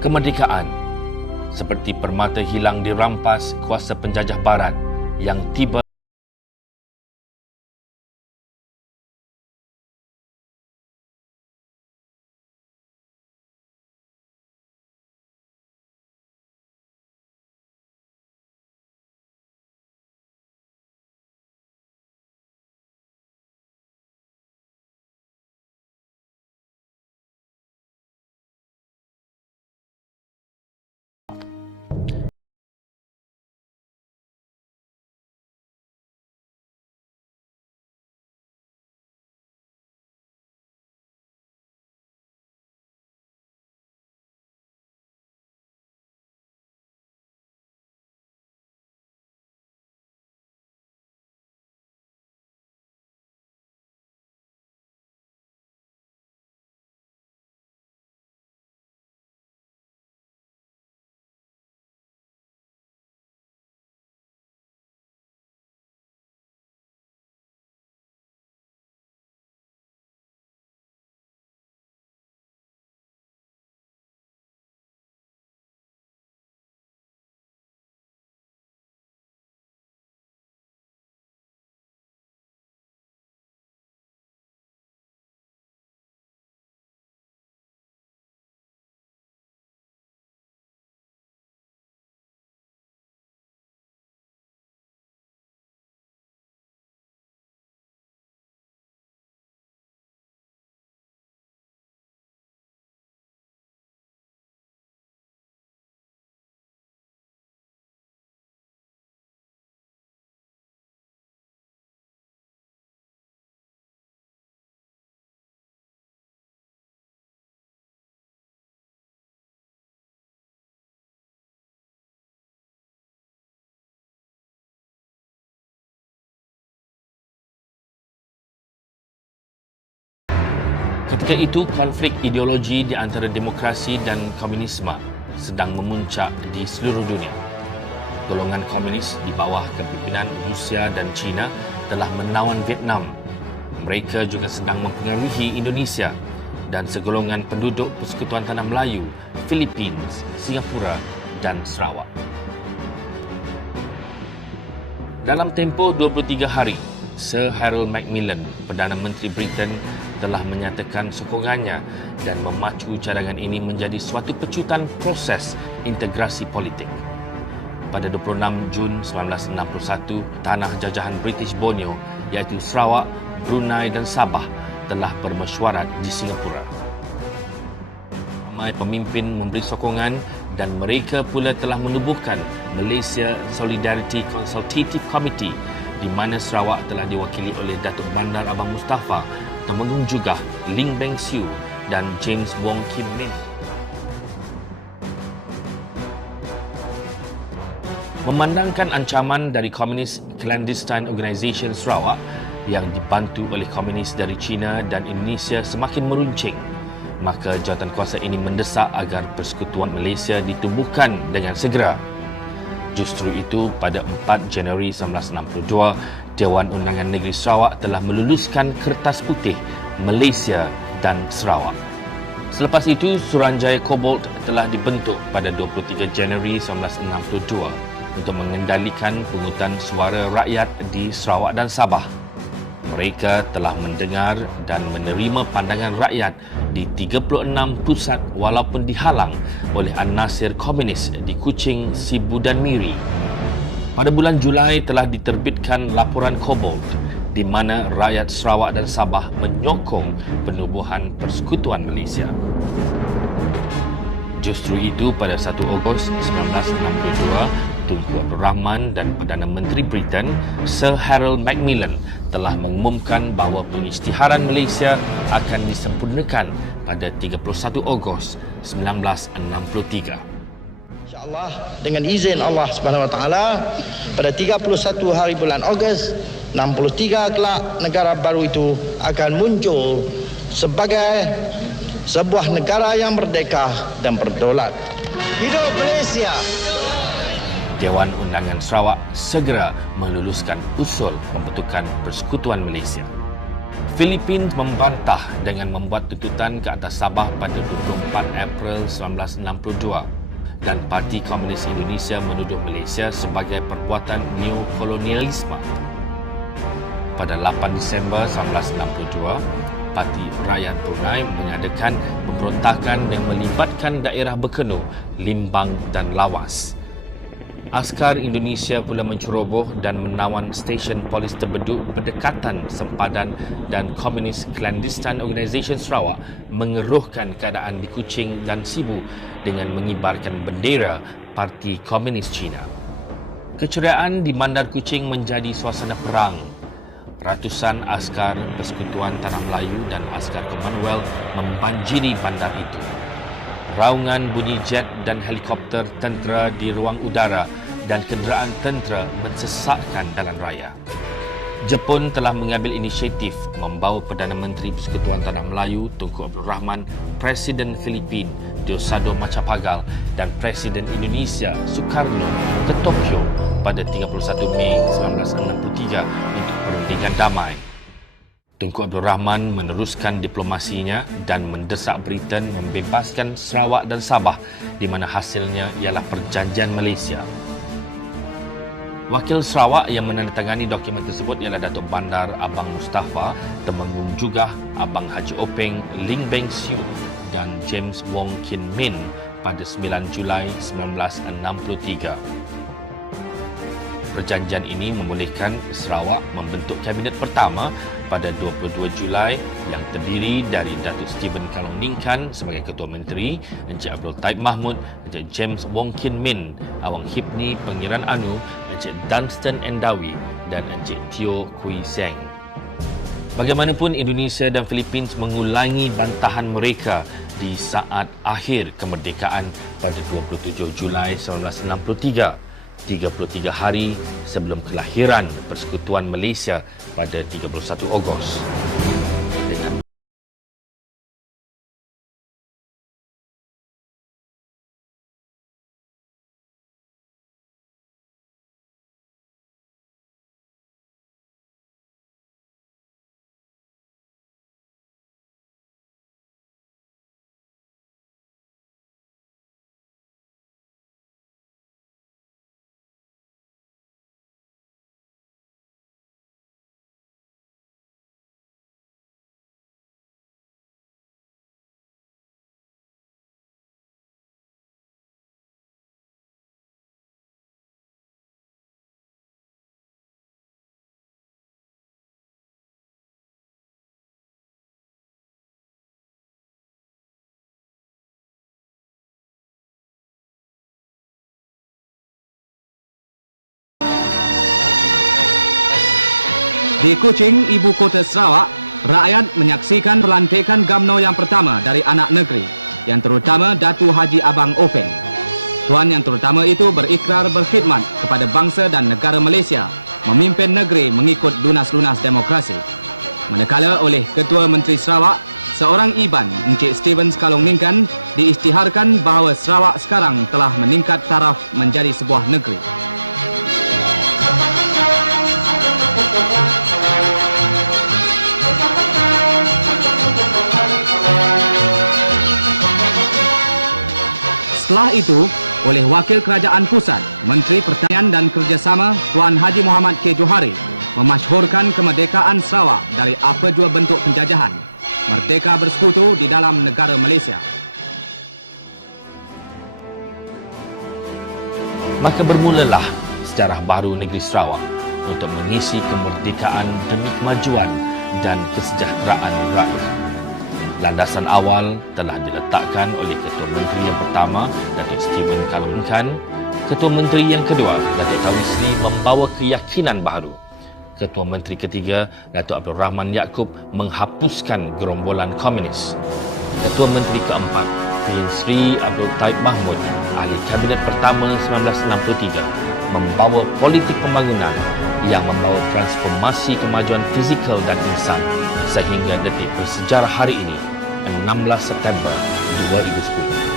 Kemerdekaan seperti permata hilang dirampas kuasa penjajah barat yang tiba Ketika itu, konflik ideologi di antara demokrasi dan komunisme sedang memuncak di seluruh dunia. Golongan komunis di bawah kepimpinan Rusia dan China telah menawan Vietnam. Mereka juga sedang mempengaruhi Indonesia dan segolongan penduduk Persekutuan Tanah Melayu, Philippines, Singapura dan Sarawak. Dalam tempoh 23 hari, Sir Harold Macmillan, Perdana Menteri Britain, telah menyatakan sokongannya dan memacu cadangan ini menjadi suatu pecutan proses integrasi politik. Pada 26 Jun 1961, tanah jajahan British Borneo iaitu Sarawak, Brunei dan Sabah telah bermesyuarat di Singapura. Ramai pemimpin memberi sokongan dan mereka pula telah menubuhkan Malaysia Solidarity Consultative Committee di mana Sarawak telah diwakili oleh Datuk Bandar Abang Mustafa, Temenggung juga Ling Beng Siu dan James Wong Kim Min. Memandangkan ancaman dari Communist Clandestine Organisation Sarawak yang dibantu oleh komunis dari China dan Indonesia semakin meruncing, maka jawatankuasa ini mendesak agar Persekutuan Malaysia ditubuhkan dengan segera. Justru itu, pada 4 Januari 1962, Dewan Undangan Negeri Sarawak telah meluluskan Kertas Putih Malaysia dan Sarawak. Selepas itu, Suruhanjaya Cobalt telah dibentuk pada 23 Januari 1962 untuk mengendalikan pungutan suara rakyat di Sarawak dan Sabah. Mereka telah mendengar dan menerima pandangan rakyat di 36 pusat walaupun dihalang oleh an-Nasir komunis di Kuching, Sibu dan Miri. Pada bulan Julai telah diterbitkan laporan Cobalt di mana rakyat Sarawak dan Sabah menyokong penubuhan Persekutuan Malaysia. Justru itu, pada 1 Ogos 1962, Tunku Abdul Rahman dan Perdana Menteri Britain, Sir Harold Macmillan, telah mengumumkan bahawa pengisytiharan Malaysia akan disempurnakan pada 31 Ogos 1963. InsyaAllah dengan izin Allah Subhanahu Wa Taala pada 31 hari bulan Ogos 63 kelak negara baru itu akan muncul sebagai sebuah negara yang merdeka dan berdaulat. Hidup Malaysia! Dewan Undangan Sarawak segera meluluskan usul pembentukan Persekutuan Malaysia. Filipina membantah dengan membuat tuntutan ke atas Sabah pada 24 April 1962 dan Parti Komunis Indonesia menuduh Malaysia sebagai perbuatan neokolonialisme. Pada 8 Disember 1962, Parti Rakyat Brunei mengadakan pemberontakan yang melibatkan daerah Bekenu, Limbang dan Lawas. Askar Indonesia pula menceroboh dan menawan stesen polis terbeduk berdekatan sempadan dan Komunis Clandestine Organisation Sarawak mengeruhkan keadaan di Kuching dan Sibu dengan mengibarkan bendera Parti Komunis Cina. Keceriaan di Bandar Kuching menjadi suasana perang. Ratusan askar Persekutuan Tanah Melayu dan askar Commonwealth membanjiri bandar itu. Raungan bunyi jet dan helikopter tentera di ruang udara dan kenderaan tentera mensesakkan jalan raya. Jepun telah mengambil inisiatif membawa Perdana Menteri Persekutuan Tanah Melayu Tunku Abdul Rahman, Presiden Filipina Diosdado Macapagal dan Presiden Indonesia Sukarno ke Tokyo pada 31 Mei 1963 untuk perundingan damai. Tunku Abdul Rahman meneruskan diplomasinya dan mendesak Britain membebaskan Sarawak dan Sabah di mana hasilnya ialah perjanjian Malaysia. Wakil Sarawak yang menandatangani dokumen tersebut ialah Datuk Bandar Abang Mustafa, Temenggung juga Abang Haji Openg, Ling Beng Siu dan James Wong Kin Min pada 9 Julai 1963. Perjanjian ini membolehkan Sarawak membentuk kabinet pertama pada 22 Julai yang terdiri dari Datuk Stephen Kalong Ningkan sebagai Ketua Menteri, Encik Abdul Taib Mahmud, Encik James Wong Kin Min, Awang Hipni Pengiran Anu, Encik Dunstan Endawi dan Encik Teo Kui Seng. Bagaimanapun, Indonesia dan Filipina mengulangi bantahan mereka di saat akhir kemerdekaan pada 27 Julai 1963. 33 hari sebelum kelahiran Persekutuan Malaysia pada 31 Ogos. Dengan di Kuching, ibu kota Sarawak, rakyat menyaksikan pelantikan UMNO yang pertama dari anak negeri, yang terutama Datu Haji Abang Openg. Tuan yang terutama itu berikrar berkhidmat kepada bangsa dan negara Malaysia, memimpin negeri mengikut lunas-lunas demokrasi. Manakala oleh Ketua Menteri Sarawak, seorang Iban, Encik Stephen Kalong Ningkan, diisytiharkan bahawa Sarawak sekarang telah meningkat taraf menjadi sebuah negeri. Setelah itu, oleh Wakil Kerajaan Pusat, Menteri Pertanian dan Kerjasama Tuan Haji Muhammad K. Johari memasyhurkan kemerdekaan Sarawak dari apa jua bentuk penjajahan, merdeka bersekutu di dalam negara Malaysia. maka bermulalah sejarah baru negeri Sarawak untuk mengisi kemerdekaan demi kemajuan dan kesejahteraan rakyat. Landasan awal telah diletakkan oleh Ketua Menteri yang pertama, Datuk Stephen Kalong Ningkan. Ketua Menteri yang kedua, Datuk Tawi Sri, membawa keyakinan baru. Ketua Menteri ketiga, Datuk Abdul Rahman Yaakob, menghapuskan gerombolan komunis. Ketua Menteri keempat, Tuan Sri Abdul Taib Mahmud, ahli Kabinet pertama 1963, membawa politik pembangunan yang membawa transformasi kemajuan fizikal dan insan sehingga detik bersejarah hari ini, 16 September 2010.